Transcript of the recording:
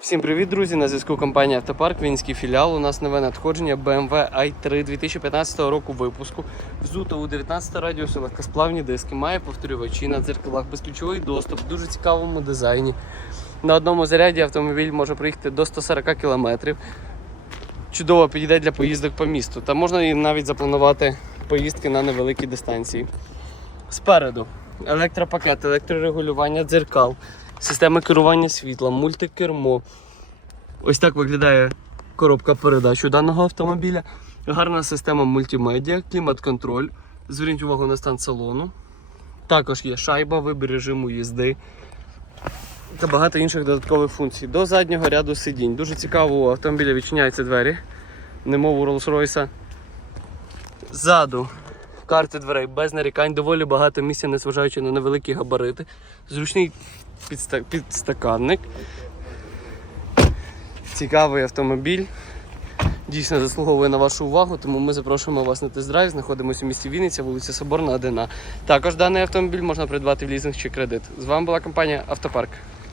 Всім привіт, друзі! На зв'язку компанія Автопарк, Вінський філіал. У нас нове надходження BMW i3 2015 року випуску. Взуто у 19 радіусу легкосплавні диски, має повторювачі на дзеркалах, безключовий доступ, в дуже цікавому дизайні. На одному заряді автомобіль може проїхати до 140 км. Чудово підійде для поїздок по місту. Та можна і навіть запланувати поїздки на невеликі дистанції. Спереду електропакет, електрорегулювання дзеркал, система керування світлом, мультикермо. Ось так виглядає коробка передач у даного автомобіля. Гарна система мультимедіа, клімат-контроль. Зверніть увагу на стан салону. Також є шайба, вибір режиму їзди та багато інших додаткових функцій. До заднього ряду сидінь. Дуже цікаво, у автомобіля відчиняються двері, немов у Rolls-Royce. Ззаду карти дверей без нарікань, доволі багато місця, незважаючи на невеликі габарити. Зручний підста- підстаканник. Цікавий автомобіль. Дійсно заслуговує на вашу увагу, тому ми запрошуємо вас на тест-драйв. Знаходимося у місті Вінниця, вулиця Соборна, 1 Також даний автомобіль можна придбати в лізинг чи кредит. З вами була компанія Автопарк.